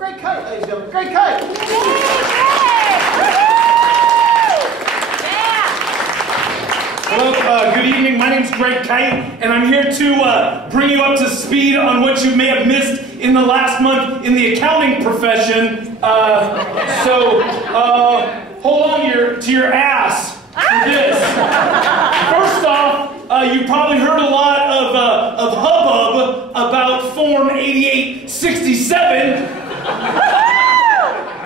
great Kyte, ladies and gentlemen. Great Kyte. Hello, good evening. My name's Kyte, and I'm here to bring you up to speed on what you may have missed in the last month in the accounting profession. Hold on to your ass for this. First off, you probably heard a lot of hubbub about Form 8867.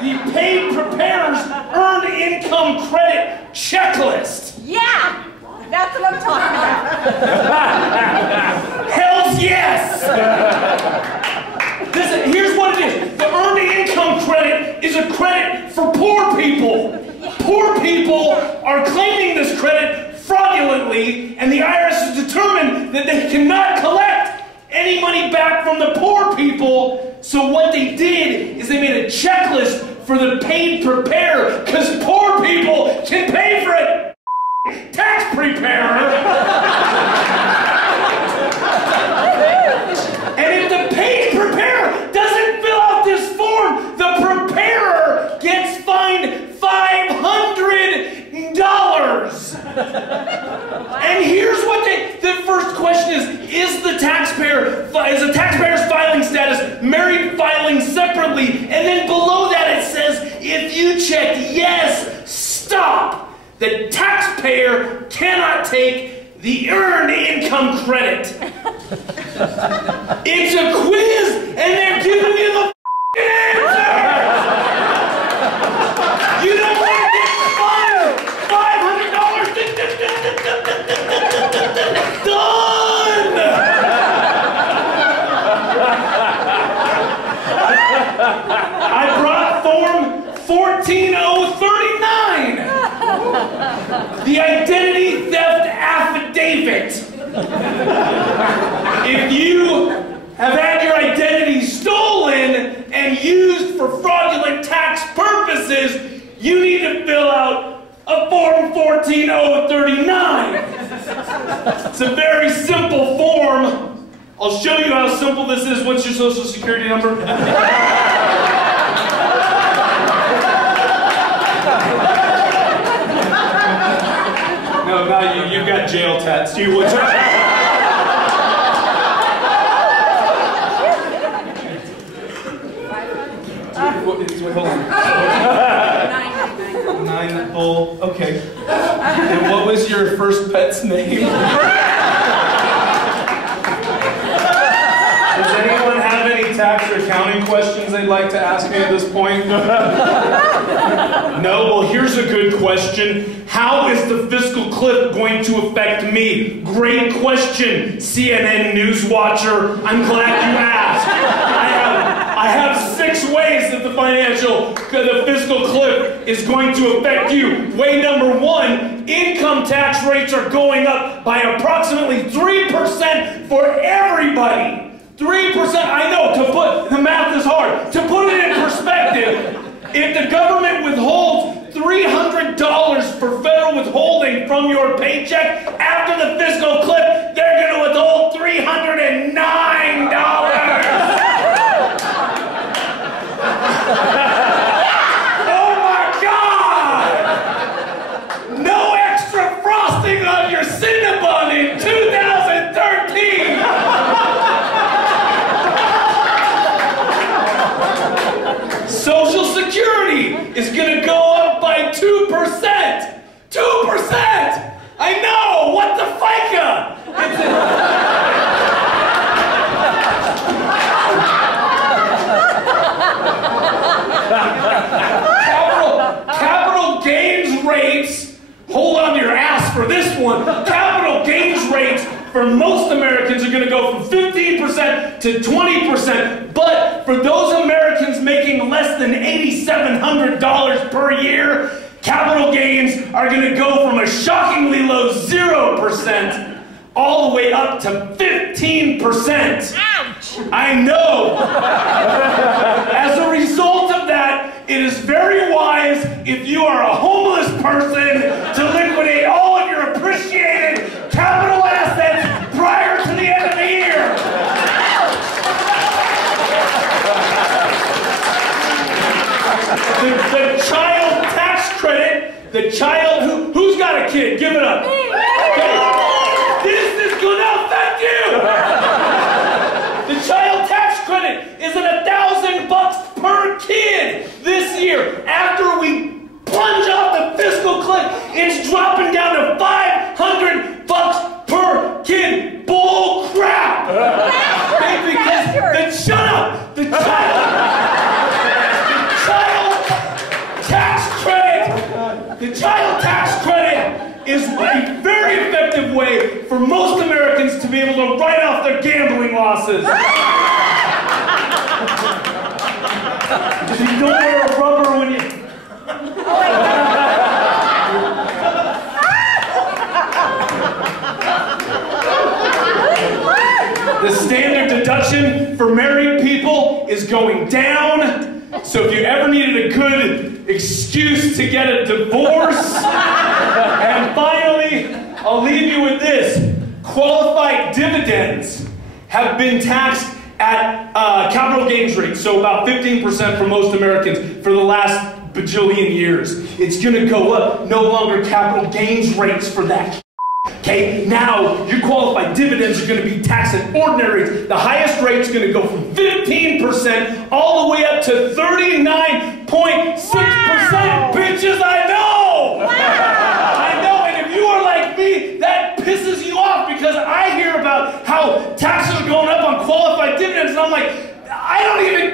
The Paid Preparers Earned Income Credit Checklist. Yeah! That's what I'm talking about. Hells yes! Here's what it is. The Earned Income Credit is a credit for poor people. Poor people are claiming this credit fraudulently, and the IRS has determined that they cannot collect any money back from the poor people. So what they did is they made a checklist for the paid preparer, because poor people can pay for it. Tax preparer. And if the paid preparer doesn't fill out this form, the preparer gets fined $500. And here's what the first question is the taxpayer's filing status married filing separately? And then below that it says, if you checked yes, stop. The taxpayer cannot take the earned income credit. It's a quiz, and they're giving you the answer. You don't want to get fined $500. Done. I brought Form 14039. The Identity Theft Affidavit. If you have had your identity stolen and used for fraudulent tax purposes, you need to fill out a Form 14039. It's a very simple form. I'll show you how simple this is. What's your social security number? No, you've got jail tats. You would. Hold on. 9 bull. Okay. And what was your first pet's name? Does anyone have any tax or accounting questions they'd like to ask me at this point? No? Well, here's a good question. How is the fiscal cliff going to affect me? Great question, CNN News Watcher. I'm glad you asked. I have 6 ways that the fiscal cliff is going to affect you. Way number 1, income tax rates are going up by approximately 3% for everybody. 3%, I know, the math is hard. To put it in perspective, if the government withholds $300 for federal withholding from your paycheck, after the fiscal cliff, they're going to withhold $309. Oh my God! No extra frosting on your Cinnabon in 2013! Social Security is going to go up by 2%! 2%! I know! What the FICA? Capital gains rates, hold on to your ass for this one. Capital gains rates for most Americans are going to go from 15% to 20%. But for those Americans making less than $8,700 per year, capital gains are going to go from a shockingly low 0% all the way up to 15%. Ouch! I know. As a result of that, it is very wise, if you are a homeless person, to liquidate all of your appreciated capital assets prior to the end of the year. The child, who's got a kid? Give it up. Okay. This is gonna affect you. The child tax credit is at $1,000 per kid this year. After we plunge off the fiscal cliff, it's dropping down to $500 per kid. Bull crap. Okay, because shut up. The child tax credit is a very effective way for most Americans to be able to write off their gambling losses. Because you don't wear a rubber when you... The standard deduction for married people is going down. So if you ever needed a good excuse to get a divorce, and finally, I'll leave you with this. Qualified dividends have been taxed at capital gains rates, so about 15% for most Amerians for the last bajillion years. It's going to go up. No longer capital gains rates for that. Okay, now your qualified dividends are going to be taxed at ordinary rates. The highest rate is going to go from 15% all the way up to 39.6%. Wow. Bitches, I know! Wow. I know, and if you are like me, that pisses you off because I hear about how taxes are going up on qualified dividends, and I'm like, I don't even